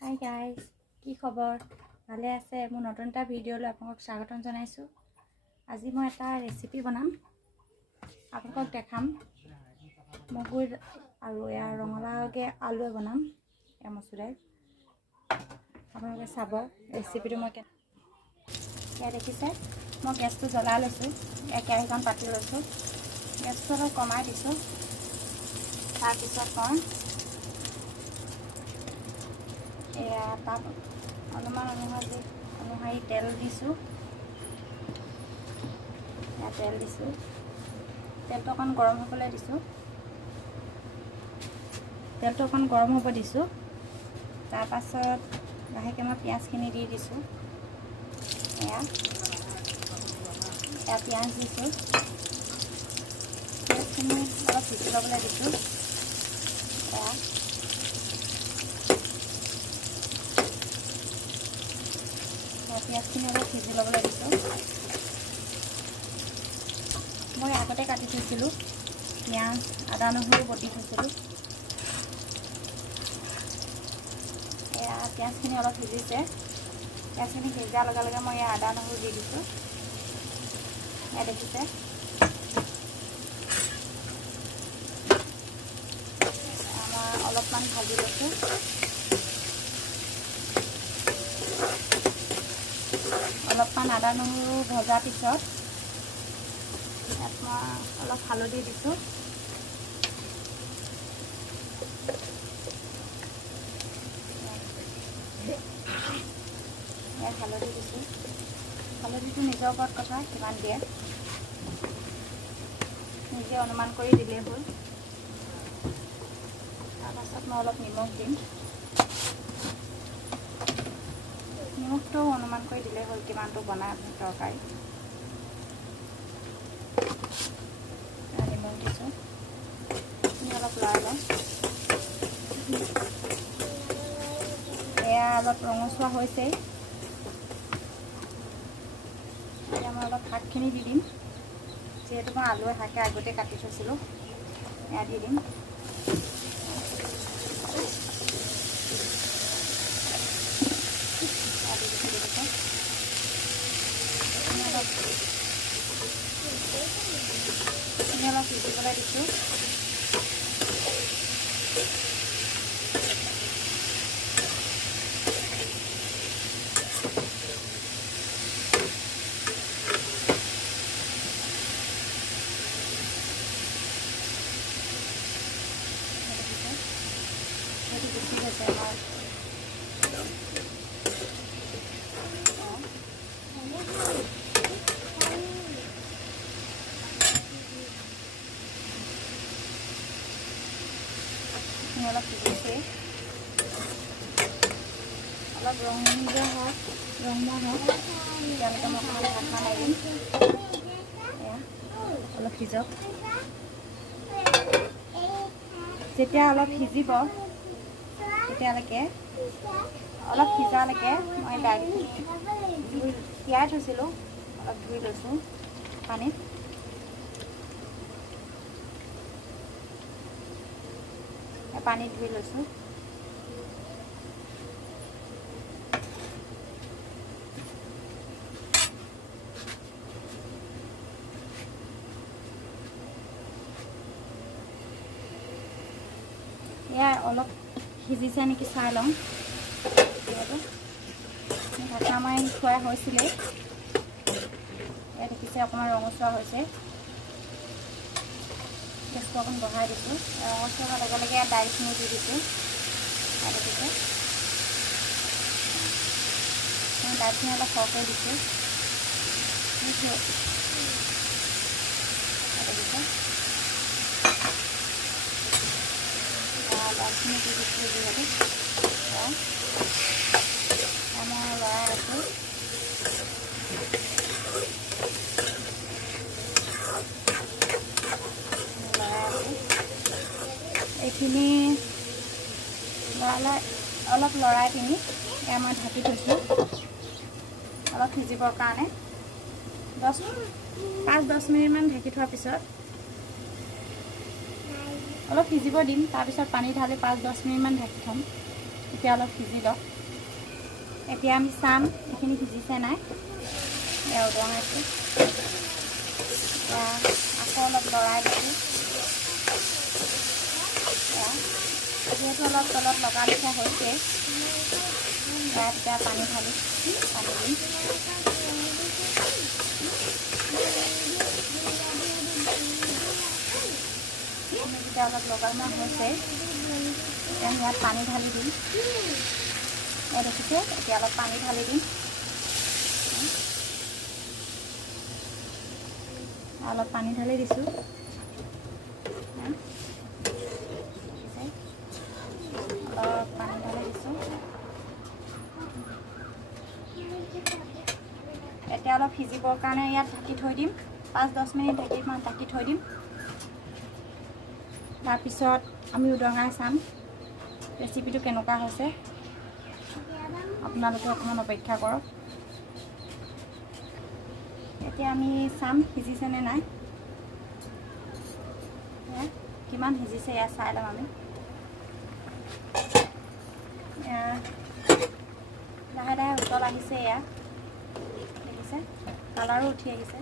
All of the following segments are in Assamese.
হাই গাইজ, কি খবৰ? ভালে আছে? মোৰ নতুন এটা ভিডিঅ'লৈ আপোনালোকক স্বাগতম জনাইছোঁ। আজি মই এটা ৰেচিপি বনাম, আপোনালোকক দেখাম। মগুৰ আৰু ইয়াৰ ৰঙালাওকে আলুৱে বনাম, এয়া মচুৰ দাইল। আপোনালোকে চাব ৰেচিপিটো। এয়া দেখিছে, মই গেছটো জ্বলাই লৈছোঁ। এয়া কেৰাহীখন পাতি লৈছোঁ। গেছটো অলপ কমাই দিছোঁ। তাৰপিছত মই এয়া তাত অলপমান অনুসাৰি তেল দিছোঁ। এয়া তেল দিছোঁ। তেলটো অকণ গৰম হ'বলৈ দিছোঁ। তাৰপাছত লাহেকৈ মই পিঁয়াজখিনি দি দিছোঁ। এয়া পিঁয়াজ দিছোঁ। পিঁয়াজখিনি অলপ সিজি ল'বলৈ দিছোঁ। পিঁয়াজখিনি অলপ সিজি ল'বলৈ দিছোঁ। মই আগতে কাটি থৈছিলোঁ পিঁয়াজ, আদা, নহৰু বটি থৈছিলোঁ। এয়া পিঁয়াজখিনি অলপ সিজিছে। পিঁয়াজখিনি সিজাৰ লগে লগে মই এয়া আদা, নহৰু দি দিছোঁ। এয়া দেখিছে, আমাৰ অলপমান ভাজি লৈছোঁ। অলপমান আদা, নহৰু ভজাৰ পিছত ইয়াত মই অলপ হালধি দিছোঁ। ইয়াত হালধি দিছোঁ। হালধিটো নিজৰ ওপৰত কথা, কিমান দিয়ে নিজে অনুমান কৰি দিলেই হ'ল। তাৰপাছত মই অলপ নিমখ দিম। নিমখটো অনুমান কৰি দিলেই হ'ল কিমানটো বনাই আপুনি তৰকাৰী। নিমখ দিছোঁ। অলপ লৰাই লওঁ। এয়া অলপ ৰঙচুৱা হৈছেই। এতিয়া মই অলপ শাকখিনি দি দিম। যিহেতু মই আলুৱে শাকে আগতে কাটি থৈছিলোঁ, এয়া দি দিম। অলপ সিজিবলৈ দিছোঁ। সেইটো বেছি হৈছে আমাৰ। অলপ সিজিছে। অলপ ৰঙমুৱা হওক, তেতিয়ালৈকে মই অকণমান ঢাকনা মাৰি দিম। এয়া অলপ সিজক। যেতিয়া অলপ সিজিব, তেতিয়ালৈকে অলপ সিজালৈকে মই দাইলখিনি তিয়াই থৈছিলোঁ, অলপ ধুই লৈছোঁ পানীত। পানীত ধুই লৈছোঁ। এয়া অলপ সিজিছে নেকি চাই লওঁ। ঢাকনা মাৰি থোৱা হৈছিলেই। এয়া দেখিছে অকণমান ৰঙচুৱা হৈছে। গেছটো অকণ বঢ়াই দিছোঁ। ৰঙচুৱা হোৱাৰ লগে লগে দাইলখিনি দি দিছোঁ। দেখিছে, মই দাইলখিনি অলপ সৰহকৈ দিছোঁ। দেখিছে, দাইলখিনি দি দিছোঁ যিহেতু মই লৰাই আছোঁ। এইখিনি অলপ লৰাই পিনি এয়া মই ঢাকি থৈছোঁ অলপ সিজিবৰ কাৰণে। 5-10 মিনিটমান ঢাকি থোৱাৰ পিছত অলপ সিজিব দিম। তাৰপিছত পানী ঢালি 5-10 মিনিটমান ঢাকি থ'ম। এতিয়া অলপ সিজি লওক। এতিয়া আমি চাম এইখিনি সিজিছে নাই। এয়া উদঙাইছোঁ। এতিয়া আকৌ অলপ লৰাই দিছোঁ। যিহেতু অলপ তলত লগা নিচিনা হৈছে, ইয়াত এতিয়া পানী ঢালি পানী দিম। যেতিয়া অলপ লগালমা হৈছে, এতিয়া ইয়াত পানী ঢালি দিম। এয়া দেখিছে, এতিয়া অলপ পানী ঢালি দিম। অলপ পানী ঢালি দিছোঁ। অলপ পানী ঢালি দিছোঁ। এতিয়া অলপ সিজিবৰ কাৰণে ইয়াত ঢাকি থৈ দিম। 5-10 মিনিট ঢাকি থৈ দিম। তাৰপিছত আমি উদঙাই চাম ৰেচিপিটো কেনেকুৱা হৈছে। আপোনালোকে অকণমান অপেক্ষা কৰক। এতিয়া আমি চাম সিজিছেনে নাই। কিমান সিজিছে এয়া চাই ল'ম আমি। লাহে লাহে উতল আহিছে। এয়া দেখিছে, কালাৰো উঠি আহিছে।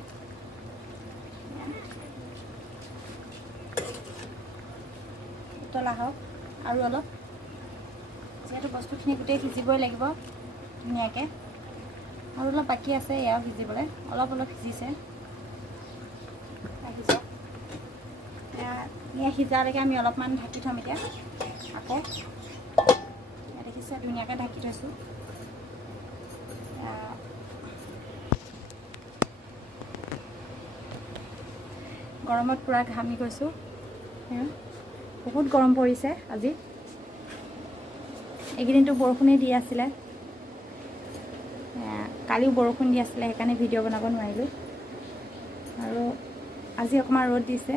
উতল আহক আৰু অলপ, যিহেতু বস্তুখিনি গোটেই সিজিবই লাগিব ধুনীয়াকৈ। আৰু অলপ বাকী আছে এয়াও সিজিবলৈ, অলপ অলপ সিজিছে। আহি যাওক। এয়া সিজালৈকে আমি অলপমান ঢাকি থ'ম। এতিয়া আকৌ দেখিছে ধুনীয়াকৈ ঢাকি থৈছোঁ। গৰমত পূৰা ঘামি গৈছোঁ। বহুত গৰম পৰিছে আজি। এইকেইদিনটো বৰষুণেই দি আছিলে, কালিও বৰষুণ দি আছিলে, সেইকাৰণে ভিডিঅ' বনাব নোৱাৰিলোঁ। আৰু আজি অকণমান ৰ'দ দিছে,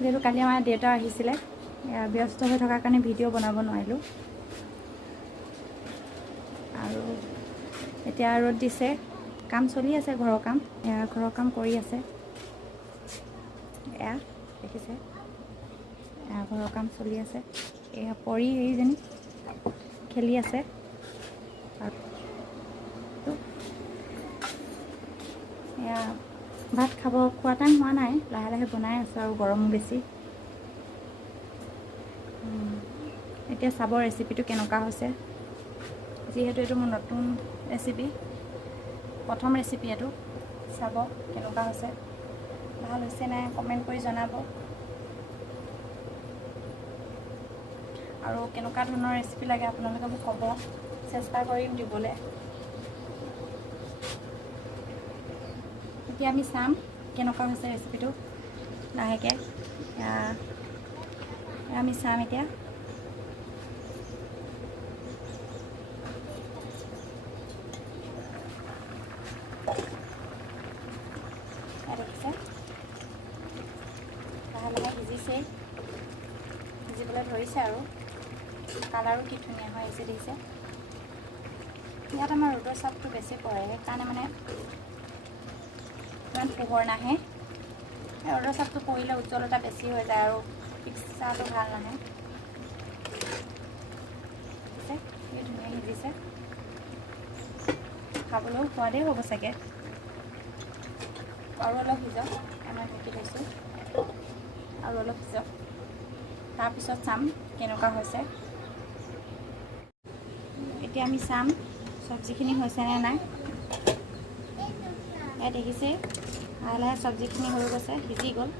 যিহেতু কালি আমাৰ দেউতা আহিছিলে, ব্যস্ত হৈ থকাৰ কাৰণে ভিডিঅ' বনাব নোৱাৰিলোঁ। আৰু এতিয়া ৰ'দ দিছে, কাম চলি আছে, ঘৰৰ কাম। ঘৰৰ কাম কৰি আছে। এয়া দেখিছে, ঘৰৰ কাম চলি আছে। এয়া পৰি এইজনী খেলি আছে। এয়া ভাত খোৱা টাইম হোৱা নাই, লাহে লাহে বনাই আছোঁ। আৰু গৰমো বেছি। এতিয়া চাব ৰেচিপিটো কেনেকুৱা হৈছে। যিহেতু এইটো মোৰ নতুন ৰেচিপি, প্ৰথম ৰেচিপি এইটো। চাব কেনেকুৱা হৈছে, ভাল হৈছে নাই কমেণ্ট কৰি জনাব। আৰু কেনেকুৱা ধৰণৰ ৰেচিপি লাগে আপোনালোকে মোক ক'ব, চেষ্টা কৰিম দিবলৈ। এতিয়া আমি চাম কেনেকুৱা হৈছে ৰেচিপিটো লাহেকৈ। আমি চাম এতিয়া। দেখিছে, লাহে লাহে সিজিছেই, সিজিবলৈ ধৰিছে। আৰু কালাৰো কি ধুনীয়া হৈ আহিছে দেখিছে। ইয়াত আমাৰ ৰ'দৰ চাপটো বেছি পৰে, সেইকাৰণে মানে ইমান পোহৰ নাহে। ৰ'দৰ চাপটো পৰিলে উজ্জ্বলতা বেছি হৈ যায় আৰু পিক্সাৰটো ভাল নাহে। দেখিছে কি ধুনীয়া সিজিছে, খাবলৈও সোৱাদেই হ'ব চাগে। আৰু অলপ সিজক, মই ঢাকি থৈছোঁ। আৰু অলপ সিজক, তাৰপিছত চাম কেনেকুৱা হৈছে। এতিয়া আমি চাম চব্জিখিনি হৈছেনে নাই। এয়া দেখিছে, লাহে লাহে চব্জিখিনি হৈ গৈছে, সিজি গ'ল।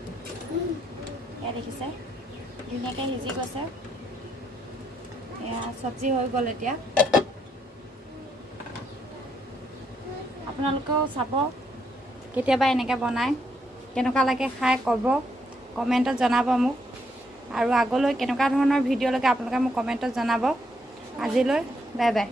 এয়া দেখিছে ধুনীয়াকৈ সিজি গৈছে। এয়া চব্জি হৈ গ'ল। এতিয়া আপোনালোকেও চাব, কেতিয়াবা এনেকৈ বনাই, কেনেকুৱা লাগে খাই ক'ব, কমেণ্টত জনাব মোক। আৰু আগলৈ কেনেকুৱা ধৰণৰ ভিডিঅ' লাগে আপোনালোকে মোক কমেণ্টত জনাব। আজিলৈ বাই বাই।